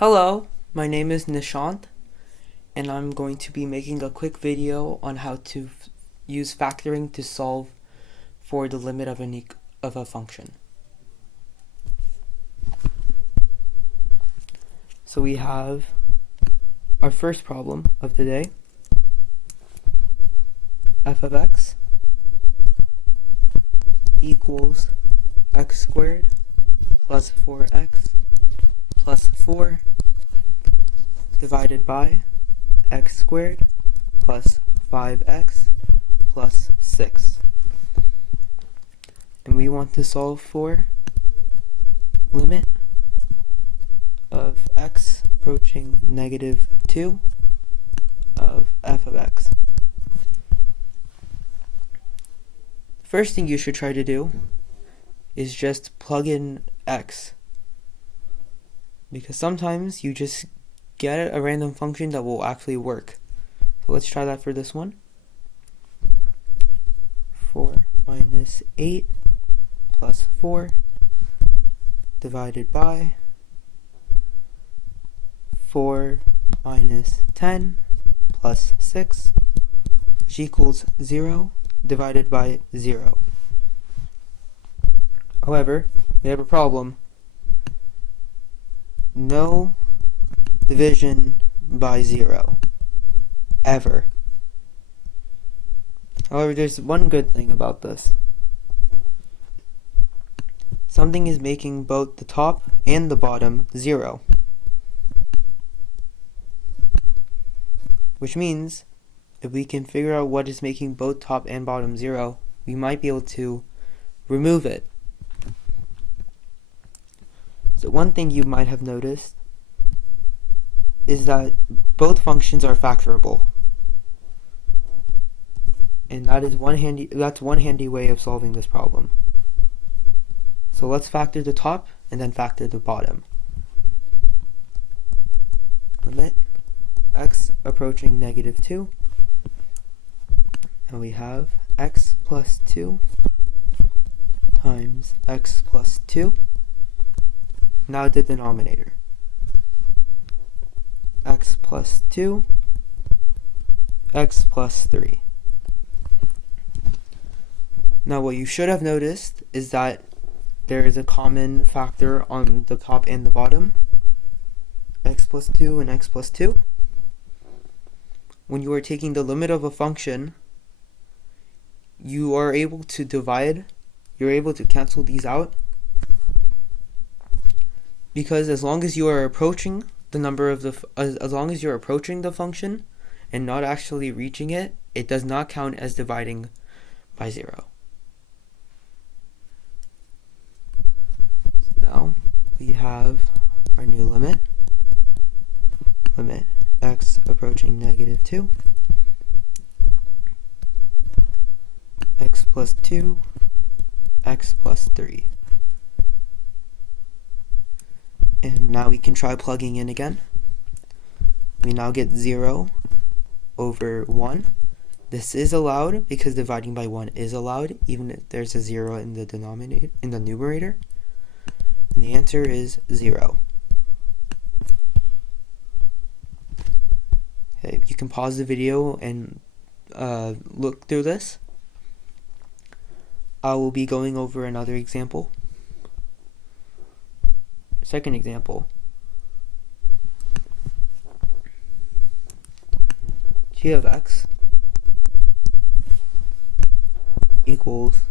Hello, my name is Nishant, and I'm going to be making a quick video on how to use factoring to solve for the limit of a function. So we have our first problem of the day, f of x equals x squared plus 4x plus 4 divided by x squared plus 5x plus 6. And we want to solve for limit of x approaching negative 2 of f of x. First thing you should try to do is just plug in x, because sometimes you just get a random function that will actually work. So let's try that for this one. 4 minus 8 plus 4 divided by 4 minus 10 plus 6, which equals 0 divided by 0. However, we have a problem. No division by 0 ever. However, there's one good thing about this. Something is making both the top and the bottom 0. Which means, if we can figure out what is making both top and bottom 0, we might be able to remove it. So one thing you might have noticed is that both functions are factorable. And that's one handy way of solving this problem. So let's factor the top and then factor the bottom. Limit x approaching negative 2. And we have x plus 2 times x plus 2. Now the denominator. X plus 2, x plus 3. Now what you should have noticed is that there is a common factor on the top and the bottom, x plus 2 and x plus 2. When you are taking the limit of a function, you are able to divide, you're able to cancel these out, because as long as you are approaching the number of as long as you're approaching the function and not actually reaching it, it does not count as dividing by 0. So now we have our new limit. Limit x approaching negative 2. X plus 2, x plus 3. And now we can try plugging in again. We now get 0 over 1. This is allowed because dividing by 1 is allowed, even if there's a 0 in the numerator. And the answer is 0. Okay, you can pause the video and look through this. I will be going over another example. Second example, g of x equals,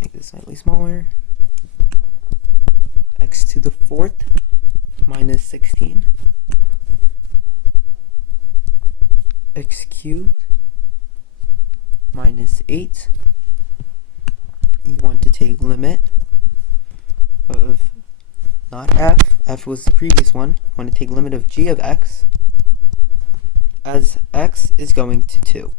make this slightly smaller, x to the 4th minus 16, x cubed minus 8. You want to take limit of, not f was the previous one, I want to take limit of g of x as x is going to 2.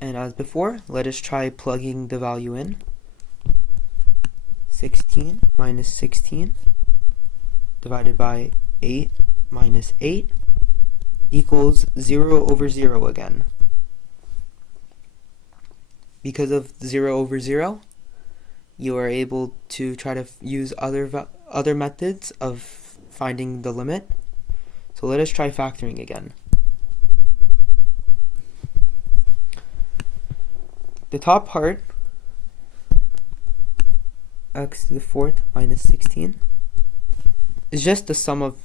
And as before, let us try plugging the value in. 16 minus 16 divided by 8 minus 8 equals 0 over 0 again. Because of 0 over 0, you are able to try to use other methods of finding the limit. So let us try factoring again. The top part, x to the fourth minus 16, is just the sum of,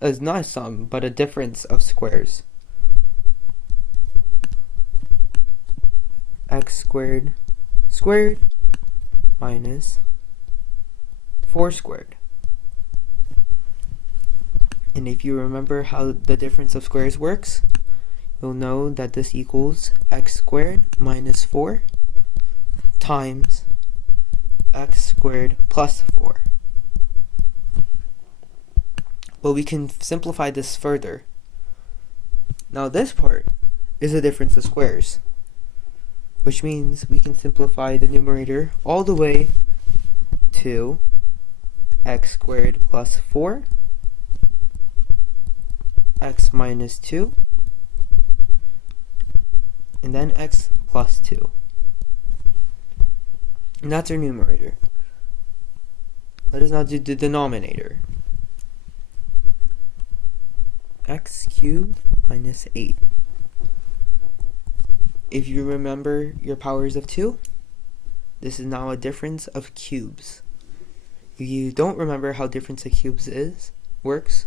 is not a sum, but a difference of squares. X squared squared minus 4 squared. And if you remember how the difference of squares works, you'll know that this equals x squared minus 4 times x squared plus 4. But we can simplify this further. Now this part is a difference of squares, which means we can simplify the numerator all the way to x squared plus 4, x minus 2, and then x plus 2. And that's our numerator. Let us now do the denominator. X cubed minus 8. If you remember your powers of 2, this is now a difference of cubes. If you don't remember how difference of cubes works,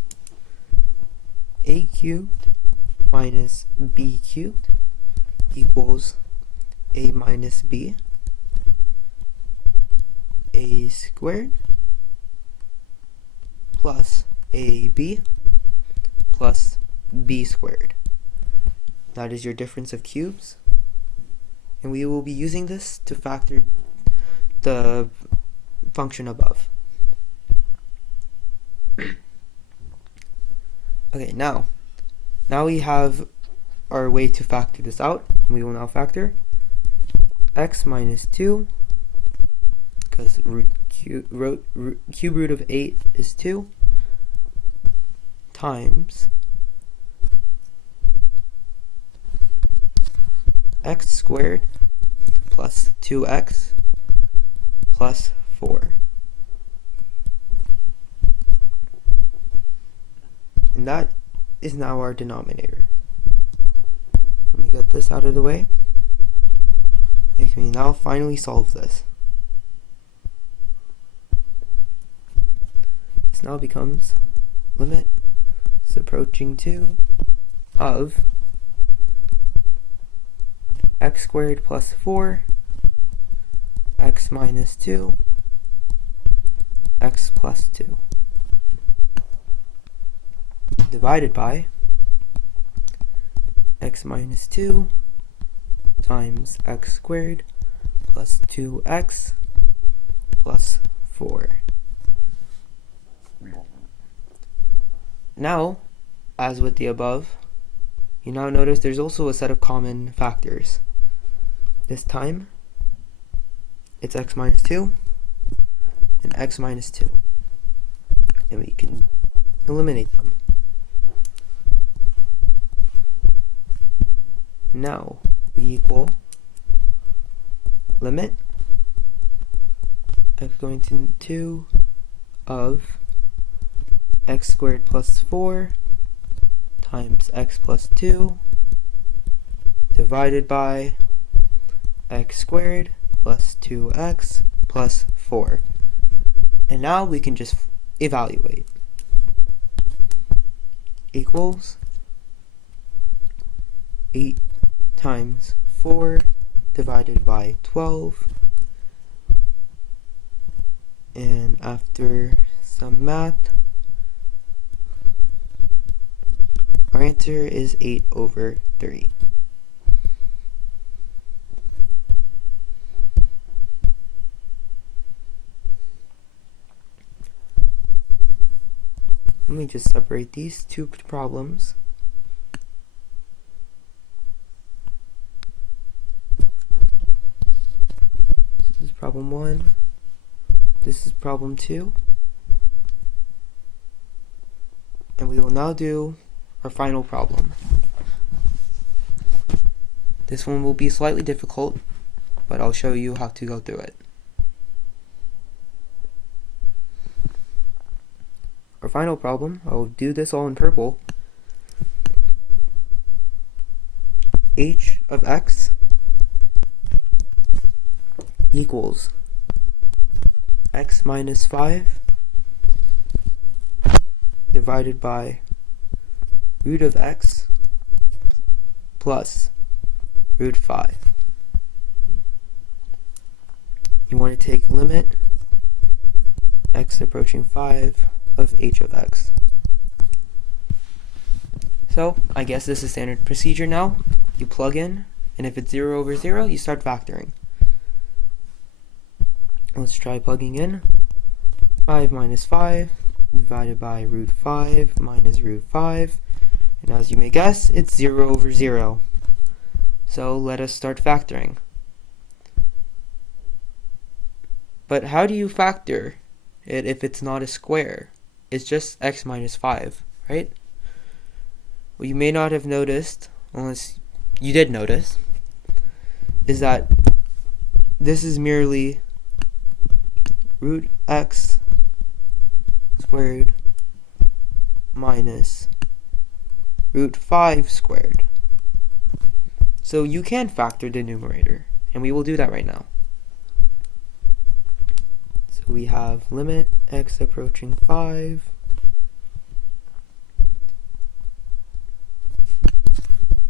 a cubed minus b cubed equals a minus b, a squared plus ab plus b squared. That is your difference of cubes. And we will be using this to factor the function above. Okay, now we have our way to factor this out. We will now factor x minus 2, because cube root of 8 is 2, times x squared plus 2x plus 4. And that is now our denominator. Let me get this out of the way. And can we now finally solve this? This now becomes limit is approaching 2 of x squared plus 4, x minus 2, x plus 2, divided by x minus 2 times x squared plus 2x plus 4. Now, as with the above, you now notice there's also a set of common factors. This time, it's x minus 2 and x minus 2. And we can eliminate them. Now, we equal limit x going to 2 of x squared plus 4 times x plus 2 divided by x squared plus 2x plus 4. And now we can just evaluate. Equals 8 times 4 divided by 12. And after some math, our answer is 8 over 3. Let me just separate these two problems. This is problem 1. This is problem 2. And we will now do our final problem. This one will be slightly difficult, but I'll show you how to go through it. final problem, I'll do this all in purple. H of x equals x minus 5 divided by root of x plus root 5. You want to take limit x approaching 5 of h of x. So I guess this is standard procedure now. You plug in, and if it's 0 over 0, you start factoring. Let's try plugging in. 5 minus 5 divided by root 5 minus root 5. And as you may guess, it's 0 over 0. So let us start factoring. But how do you factor it if it's not a square? It's just x minus 5, right? What you may not have noticed, unless you did notice, is that this is merely root x squared minus root 5 squared. So you can factor the numerator, and we will do that right now. So we have limit x approaching 5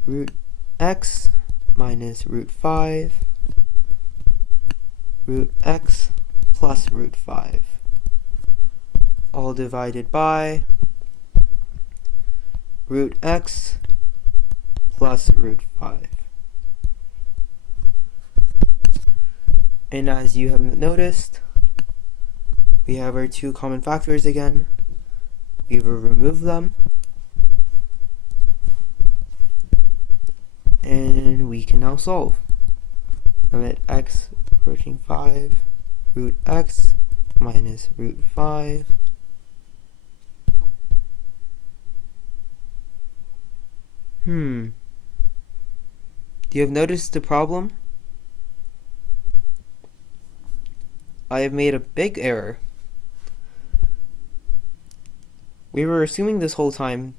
root x minus root 5 root x plus root 5, all divided by root x plus root 5. And as you have noticed, we have our two common factors again. We will remove them, and we can now solve. Limit x approaching 5 root x minus root 5 Do you have noticed the problem? I have made a big error. We were assuming this whole time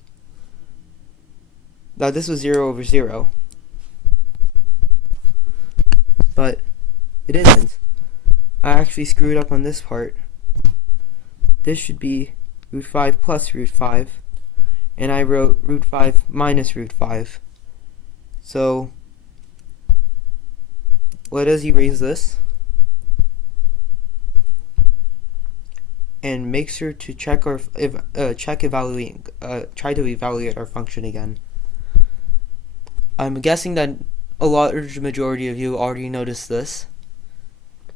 that this was 0 over 0. But it isn't. I actually screwed up on this part. This should be root 5 plus root 5. And I wrote root 5 minus root 5. So let us erase this. And make sure to check try to evaluate our function again. I'm guessing that a large majority of you already noticed this,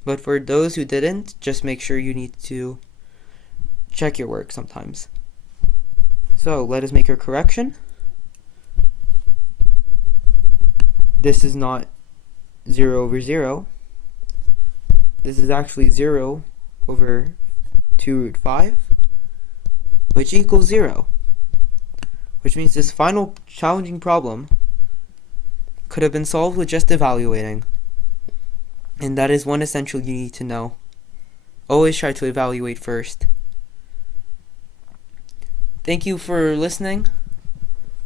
but for those who didn't, just make sure you need to check your work sometimes. So let us make a correction. This is not 0 over 0. This is actually 0 over 2 root 5, which equals 0. Which means this final challenging problem could have been solved with just evaluating. And that is one essential you need to know. Always try to evaluate first. Thank you for listening.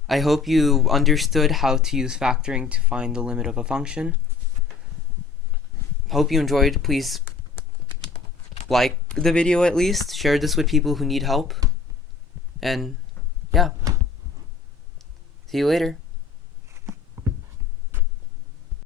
I hope you understood how to use factoring to find the limit of a function. Hope you enjoyed. Please like the video at least. Share this with people who need help. And yeah. See you later.